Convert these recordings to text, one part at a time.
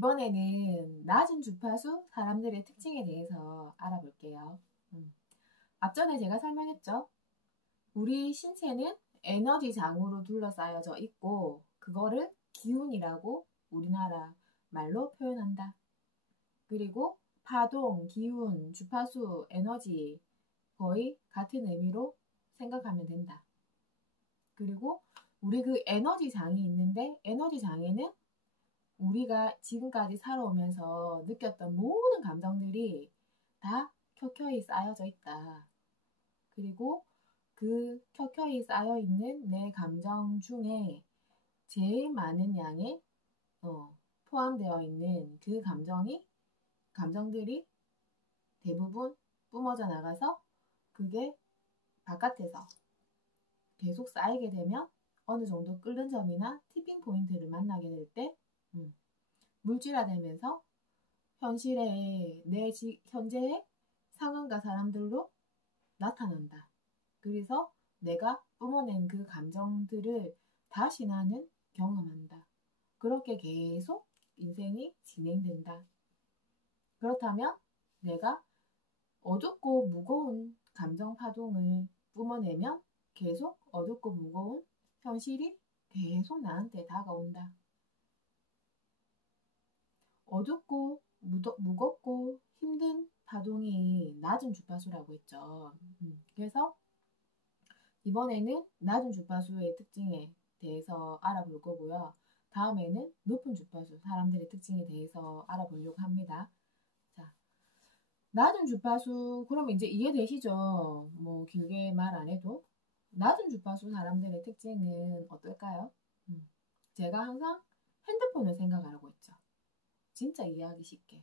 이번에는 낮은 주파수 사람들의 특징에 대해서 알아볼게요. 앞전에 제가 설명했죠. 우리 신체는 에너지 장으로 둘러싸여져 있고 그거를 기운이라고 우리나라 말로 표현한다. 그리고 파동, 기운, 주파수, 에너지 거의 같은 의미로 생각하면 된다. 그리고 우리 그 에너지 장이 있는데 에너지 장에는 우리가 지금까지 살아오면서 느꼈던 모든 감정들이 다 켜켜이 쌓여져 있다. 그리고 그 켜켜이 쌓여있는 내 감정 중에 제일 많은 양의 포함되어 있는 그 감정들이 대부분 뿜어져 나가서 그게 바깥에서 계속 쌓이게 되면 어느 정도 끓는 점이나 티핑 포인트를 만나게 될 때 물질화되면서 현실의 현재의 상황과 사람들로 나타난다. 그래서 내가 뿜어낸 그 감정들을 다시 나는 경험한다. 그렇게 계속 인생이 진행된다. 그렇다면 내가 어둡고 무거운 감정 파동을 뿜어내면 계속 어둡고 무거운 현실이 계속 나한테 다가온다. 어둡고 무겁고 힘든 파동이 낮은 주파수라고 했죠. 그래서 이번에는 낮은 주파수의 특징에 대해서 알아볼 거고요. 다음에는 높은 주파수 사람들의 특징에 대해서 알아보려고 합니다. 자, 낮은 주파수 그럼 이제 이해되시죠? 뭐 길게 말 안 해도 낮은 주파수 사람들의 특징은 어떨까요? 제가 항상 핸드폰을 생각하라고 했죠. 진짜 이해하기 쉽게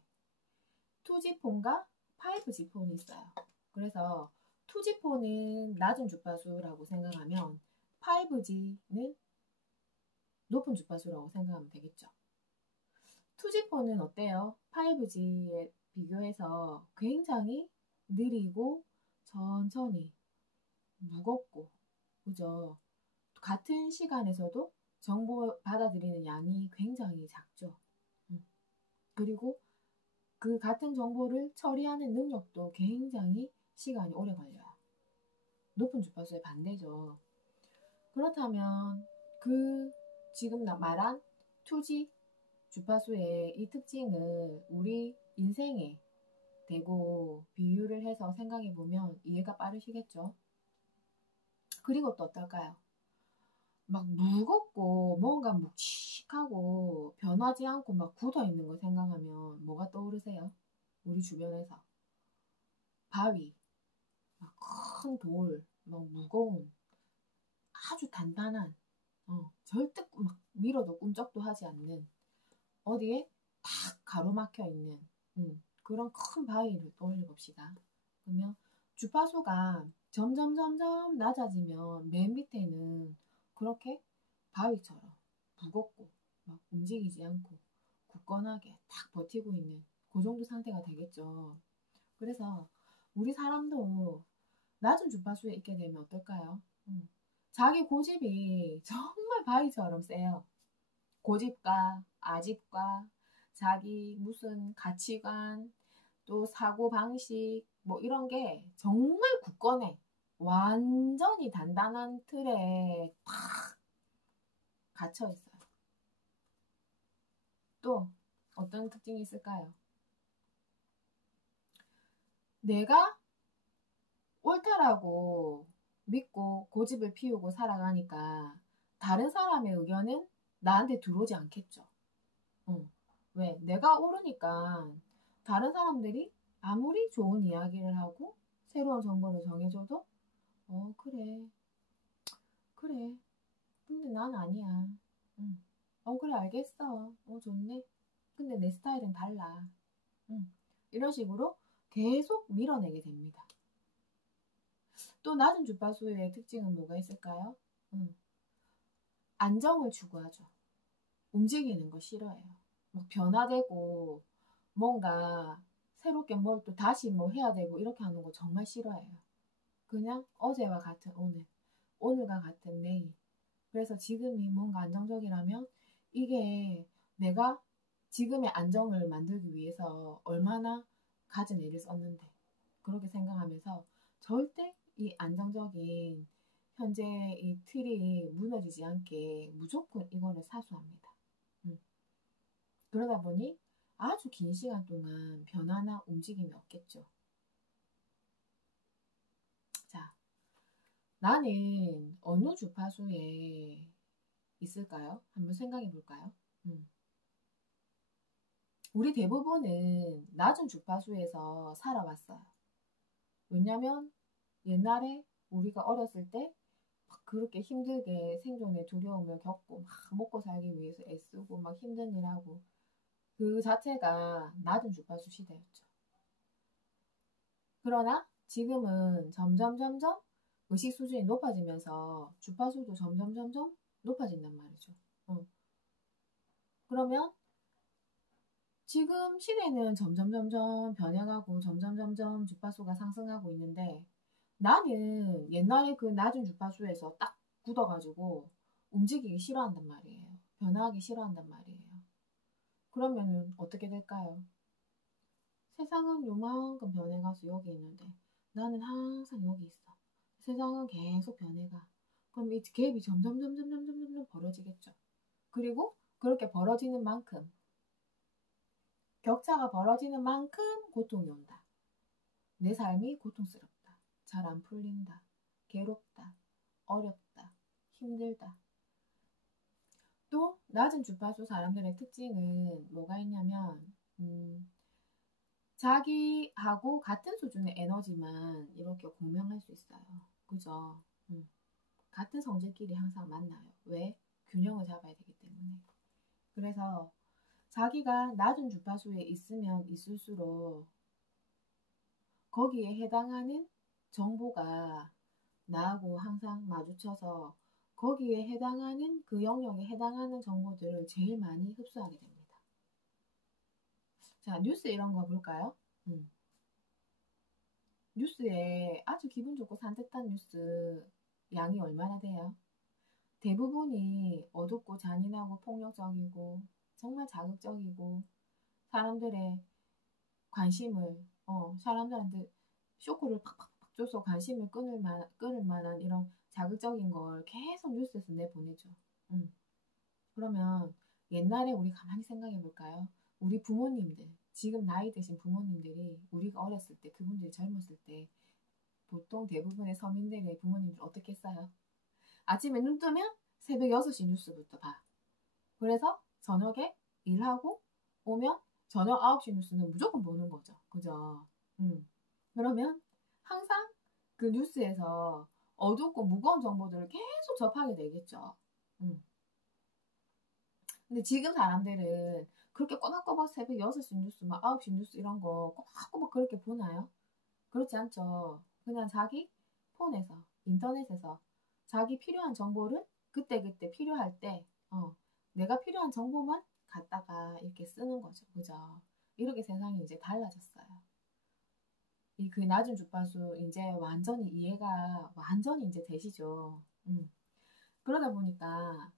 2G 폰과 5G 폰이 있어요. 그래서 2G 폰은 낮은 주파수라고 생각하면 5G는 높은 주파수라고 생각하면 되겠죠. 2G 폰은 어때요? 5G에 비교해서 굉장히 느리고 천천히 무겁고 그죠? 같은 시간에서도 정보 받아들이는 양이 굉장히 작죠. 그리고 그 같은 정보를 처리하는 능력도 굉장히 시간이 오래 걸려요. 높은 주파수의 반대죠. 그렇다면 그 지금 말한 2G 주파수의 이 특징을 우리 인생에 대고 비유를 해서 생각해 보면 이해가 빠르시겠죠? 그리고 또 어떨까요? 막 무겁고 뭔가 묵직하고 변하지 않고 막 굳어 있는 거 생각하면 뭐가 떠오르세요? 우리 주변에서 바위, 막 큰 돌, 막 무거운 아주 단단한 절대 막 밀어도 꿈쩍도 하지 않는 어디에 탁 가로막혀 있는 그런 큰 바위를 떠올려 봅시다. 그러면 주파수가 점점 낮아지면 맨 밑에는 그렇게 바위처럼 무겁고 막 움직이지 않고 굳건하게 딱 버티고 있는 그 정도 상태가 되겠죠. 그래서 우리 사람도 낮은 주파수에 있게 되면 어떨까요? 자기 고집이 정말 바위처럼 세요. 고집과 아집과 자기 무슨 가치관 또 사고방식 뭐 이런 게 정말 굳건해. 완전히 단단한 틀에 팍 갇혀 있어요. 또 어떤 특징이 있을까요? 내가 옳다라고 믿고 고집을 피우고 살아가니까 다른 사람의 의견은 나한테 들어오지 않겠죠. 왜? 내가 옳으니까 다른 사람들이 아무리 좋은 이야기를 하고 새로운 정보를 정해줘도 그래 근데 난 아니야. 그래 알겠어. 좋네. 근데 내 스타일은 달라. 이런 식으로 계속 밀어내게 됩니다. 또 낮은 주파수의 특징은 뭐가 있을까요? 안정을 추구하죠. 움직이는 거 싫어해요. 막 변화되고 뭔가 새롭게 뭘 또 다시 뭐 해야 되고 이렇게 하는 거 정말 싫어해요. 그냥 어제와 같은 오늘, 오늘과 같은 내일. 그래서 지금이 뭔가 안정적이라면 이게 내가 지금의 안정을 만들기 위해서 얼마나 가진 애를 썼는데 그렇게 생각하면서 절대 이 안정적인 현재 이 틀이 무너지지 않게 무조건 이거를 사수합니다. 그러다 보니 아주 긴 시간 동안 변화나 움직임이 없겠죠. 자, 나는 어느 주파수에 있을까요? 한번 생각해 볼까요? 우리 대부분은 낮은 주파수에서 살아왔어요. 왜냐면 옛날에 우리가 어렸을 때 그렇게 힘들게 생존의 두려움을 겪고 막 먹고 살기 위해서 애쓰고 막 힘든 일하고 그 자체가 낮은 주파수 시대였죠. 그러나 지금은 점점 의식 수준이 높아지면서 주파수도 점점 높아진단 말이죠. 그러면 지금 시대는 점점 변해가고 점점 주파수가 상승하고 있는데 나는 옛날에 그 낮은 주파수에서 딱 굳어가지고 움직이기 싫어한단 말이에요. 변화하기 싫어한단 말이에요. 그러면은 어떻게 될까요? 세상은 요만큼 변해가서 여기 있는데 나는 항상 여기 있어. 세상은 계속 변해가. 그럼 이 갭이 점점 벌어지겠죠. 그리고 그렇게 벌어지는 만큼 격차가 벌어지는 만큼 고통이 온다. 내 삶이 고통스럽다. 잘 안 풀린다. 괴롭다. 어렵다. 힘들다. 또 낮은 주파수 사람들의 특징은 뭐가 있냐면 자기하고 같은 수준의 에너지만 이렇게 공명할 수 있어요. 그죠? 같은 성질끼리 항상 만나요. 왜? 균형을 잡아야 되기 때문에. 그래서 자기가 낮은 주파수에 있으면 있을수록 거기에 해당하는 정보가 나하고 항상 마주쳐서 거기에 해당하는 그 영역에 해당하는 정보들을 제일 많이 흡수하게 됩니다. 자, 뉴스 이런 거 볼까요? 뉴스에 아주 기분 좋고 산뜻한 뉴스 양이 얼마나 돼요? 대부분이 어둡고 잔인하고 폭력적이고 정말 자극적이고 사람들의 관심을 사람들한테 쇼크를 팍팍팍 줘서 관심을 끊을 만한 이런 자극적인 걸 계속 뉴스에서 내보내죠. 그러면 옛날에 우리 가만히 생각해 볼까요? 우리 부모님들, 지금 나이 드신 부모님들이 우리가 어렸을 때, 그분들이 젊었을 때 보통 대부분의 서민들의 부모님들 어떻게 했어요? 아침에 눈 뜨면 새벽 6시 뉴스부터 봐. 그래서 저녁에 일하고 오면 저녁 9시 뉴스는 무조건 보는 거죠. 그죠? 그러면 항상 그 뉴스에서 어둡고 무거운 정보들을 계속 접하게 되겠죠. 근데 지금 사람들은 그렇게 꼬박꼬박 새벽 6시 뉴스, 막 9시 뉴스 이런 거 꼬박꼬박 그렇게 보나요? 그렇지 않죠. 그냥 자기 폰에서, 인터넷에서 자기 필요한 정보를 그때그때 필요할 때, 내가 필요한 정보만 갖다가 이렇게 쓰는 거죠. 그죠? 이렇게 세상이 이제 달라졌어요. 이 그 낮은 주파수 이제 완전히 이해가 완전히 이제 되시죠. 그러다 보니까,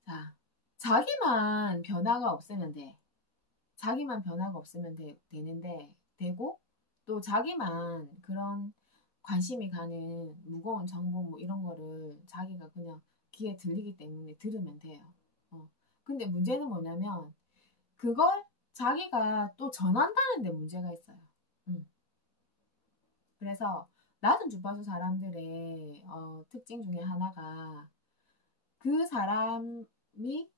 자, 자기만 변화가 없으면 돼. 자기만 변화가 없으면 되고, 또 자기만 그런 관심이 가는 무거운 정보 뭐 이런 거를 자기가 그냥 귀에 들리기 때문에 들으면 돼요. 근데 문제는 뭐냐면, 그걸 자기가 또 전한다는 데 문제가 있어요. 그래서 낮은 주파수 사람들의 특징 중에 하나가 그 사람이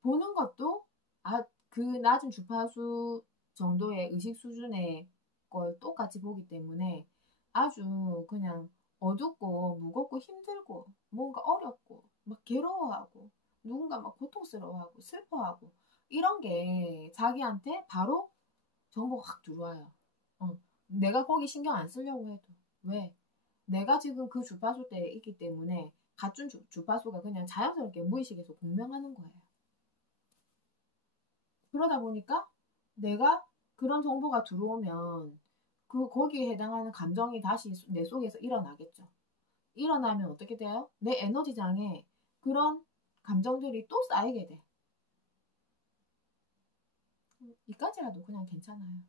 보는 것도 그 낮은 주파수 정도의 의식 수준의 걸 똑같이 보기 때문에 아주 그냥 어둡고 무겁고 힘들고 뭔가 어렵고 막 괴로워하고 누군가 막 고통스러워하고 슬퍼하고 이런 게 자기한테 바로 정보가 확 들어와요. 내가 거기 신경 안 쓰려고 해도. 왜? 내가 지금 그 주파수 대에 있기 때문에 같은 주파수가 그냥 자연스럽게 무의식에서 공명하는 거예요. 그러다 보니까 내가 그런 정보가 들어오면 거기에 해당하는 감정이 다시 내 속에서 일어나겠죠. 일어나면 어떻게 돼요? 내 에너지장에 그런 감정들이 또 쌓이게 돼. 이까지라도 그냥 괜찮아요.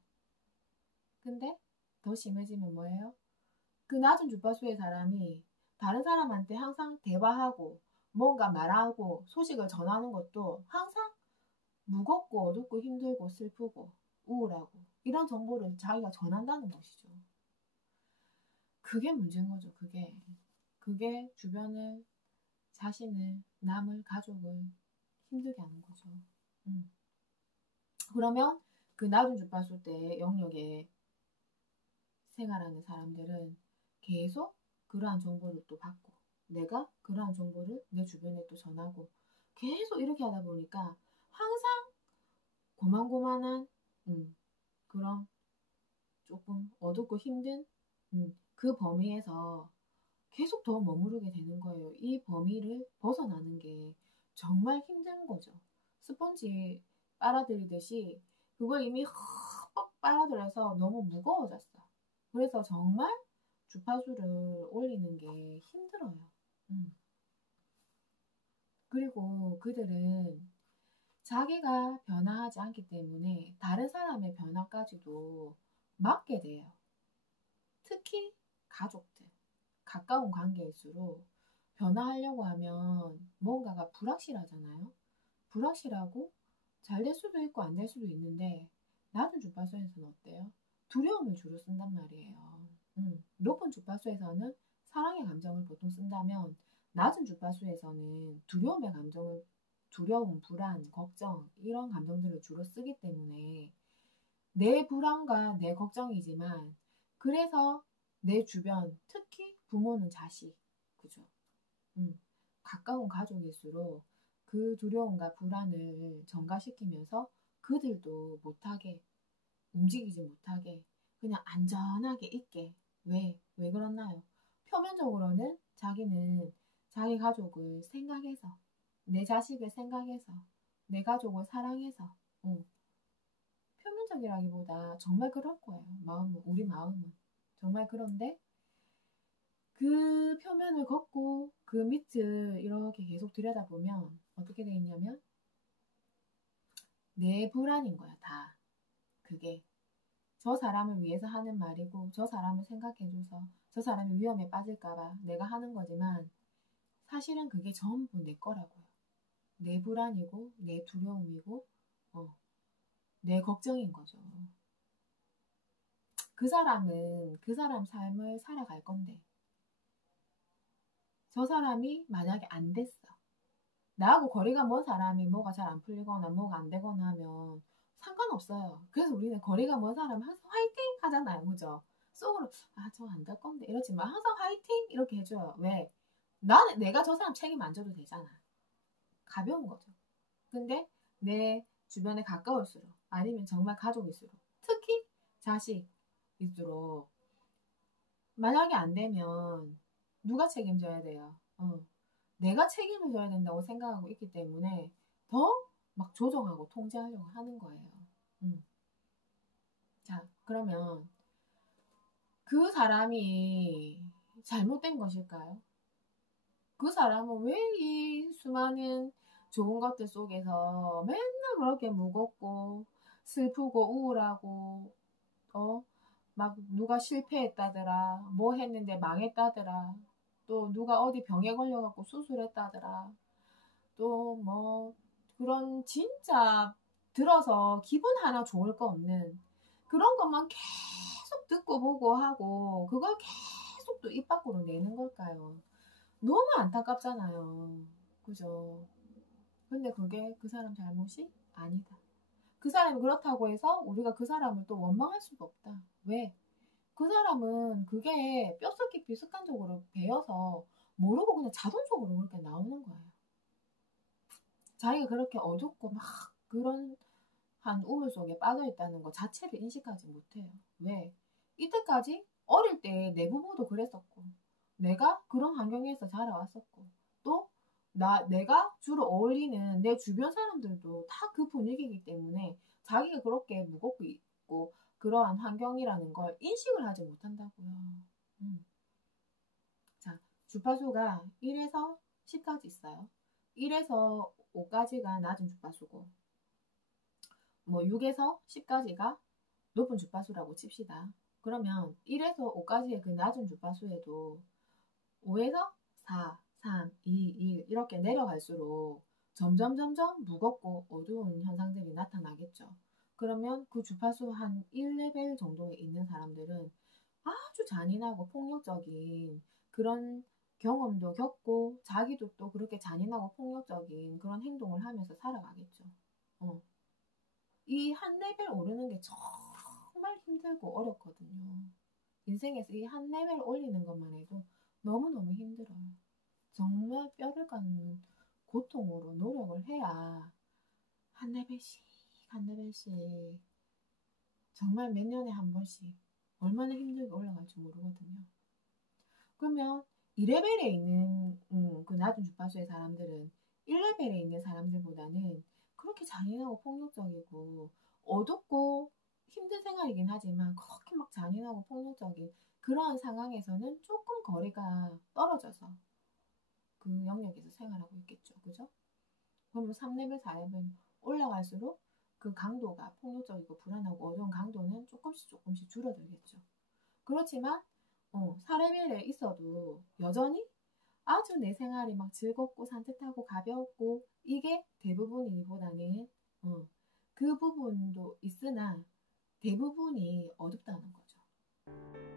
근데 더 심해지면 뭐예요? 그 낮은 주파수의 사람이 다른 사람한테 항상 대화하고 뭔가 말하고 소식을 전하는 것도 항상 무겁고 어둡고 힘들고 슬프고 우울하고 이런 정보를 자기가 전한다는 것이죠. 그게 문제인 거죠. 그게 주변을, 자신을, 남을, 가족을 힘들게 하는 거죠. 그러면 그 낮은 주파수 때 영역에 생활하는 사람들은 계속 그러한 정보를 또 받고 내가 그러한 정보를 내 주변에 또 전하고 계속 이렇게 하다 보니까 항상 고만고만한 그런 조금 어둡고 힘든 그 범위에서 계속 더 머무르게 되는 거예요. 이 범위를 벗어나는 게 정말 힘든 거죠. 스펀지 빨아들이듯이 그걸 이미 흠뻑 빨아들여서 너무 무거워졌어. 그래서 정말 주파수를 올리는 게 힘들어요. 그리고 그들은 자기가 변화하지 않기 때문에 다른 사람의 변화까지도 막게 돼요. 특히 가족들, 가까운 관계일수록 변화하려고 하면 뭔가가 불확실하잖아요. 불확실하고 잘 될 수도 있고 안 될 수도 있는데 낮은 주파수에서는 어때요? 두려움을 주로 쓴단 말이에요. 높은 주파수에서는 사랑의 감정을 보통 쓴다면 낮은 주파수에서는 두려움의 감정을 두려움, 불안, 걱정 이런 감정들을 주로 쓰기 때문에 내 불안과 내 걱정이지만 그래서 내 주변 특히 부모는 자식 그죠? 가까운 가족일수록 그 두려움과 불안을 전가시키면서 그들도 못하게 움직이지 못하게 그냥 안전하게 있게 왜 그렇나요? 표면적으로는 자기는 자기 가족을 생각해서 내 자식을 생각해서 내 가족을 사랑해서 표면적이라기보다 정말 그럴 거예요. 우리 마음은 정말 그런데 그 표면을 걷고 그 밑을 이렇게 계속 들여다보면 어떻게 돼 있냐면 내 불안인 거야 다. 그게 저 사람을 위해서 하는 말이고 저 사람을 생각해줘서 저 사람이 위험에 빠질까봐 내가 하는 거지만 사실은 그게 전부 내 거라고요. 내 불안이고 내 두려움이고 내 걱정인 거죠. 그 사람은 그 사람 삶을 살아갈 건데 저 사람이 만약에 안 됐어. 나하고 거리가 먼 사람이 뭐가 잘 안 풀리거나 뭐가 안 되거나 하면 상관없어요. 그래서 우리는 거리가 먼 사람 항상 화이팅 하잖아요. 그죠? 속으로 저 안 될 건데 이러지만 항상 화이팅 이렇게 해줘요. 왜? 내가 저 사람 책임 안 져도 되잖아. 가벼운 거죠. 근데 내 주변에 가까울수록 아니면 정말 가족일수록 특히 자식일수록 만약에 안 되면 누가 책임져야 돼요? 내가 책임을 져야 된다고 생각하고 있기 때문에 더 막 조정하고 통제하려고 하는 거예요. 자, 그러면 그 사람이 잘못된 것일까요? 그 사람은 왜 이 수많은 좋은 것들 속에서 맨날 그렇게 무겁고 슬프고 우울하고 막 누가 실패했다더라 뭐 했는데 망했다더라 또 누가 어디 병에 걸려갖고 수술했다더라 또 뭐 그런 진짜 들어서 기분 하나 좋을 거 없는 그런 것만 계속 듣고 보고 하고 그걸 계속 또 입 밖으로 내는 걸까요? 너무 안타깝잖아요. 그죠? 근데 그게 그 사람 잘못이 아니다. 그 사람이 그렇다고 해서 우리가 그 사람을 또 원망할 수도 없다. 왜? 그 사람은 그게 뼛속 깊이 습관적으로 배어서 모르고 그냥 자동적으로 그렇게 나오는 거예요. 자기가 그렇게 어둡고 막 그런 한 우물 속에 빠져 있다는 것 자체를 인식하지 못해요. 왜? 이때까지 어릴 때 내 부모도 그랬었고, 내가 그런 환경에서 자라왔었고, 또 내가 주로 어울리는 내 주변 사람들도 다 그 분위기이기 때문에 자기가 그렇게 무겁고 있고 그러한 환경이라는 걸 인식을 하지 못한다고요. 자, 주파수가 1에서 10까지 있어요. 1에서 5까지가 낮은 주파수고 뭐 6에서 10까지가 높은 주파수라고 칩시다. 그러면 1에서 5까지의 그 낮은 주파수에도 5에서 4, 3, 2, 1 이렇게 내려갈수록 점점 무겁고 어두운 현상들이 나타나겠죠. 그러면 그 주파수 한 1레벨 정도에 있는 사람들은 아주 잔인하고 폭력적인 그런 경험도 겪고 자기도 또 그렇게 잔인하고 폭력적인 그런 행동을 하면서 살아가겠죠. 이 한 레벨 오르는 게 정말 힘들고 어렵거든요. 인생에서 이 한 레벨 올리는 것만 해도 너무너무 힘들어요. 정말 뼈를 깎는 고통으로 노력을 해야 한 레벨씩, 한 레벨씩, 정말 몇 년에 한 번씩 얼마나 힘들게 올라갈지 모르거든요. 그러면 2레벨에 있는 그 낮은 주파수의 사람들은 1레벨에 있는 사람들보다는 그렇게 잔인하고 폭력적이고 어둡고 힘든 생활이긴 하지만 그렇게 막 잔인하고 폭력적인 그러한 상황에서는 조금 거리가 떨어져서 그 영역에서 생활하고 있겠죠. 그죠? 그러면 3레벨, 4레벨 올라갈수록 그 강도가 폭력적이고 불안하고 어두운 강도는 조금씩 줄어들겠죠. 그렇지만 4레벨에 있어도 여전히 아주 내 생활이 막 즐겁고 산뜻하고 가볍고 이게 대부분이기보다는 그 부분도 있으나 대부분이 어둡다는 거죠.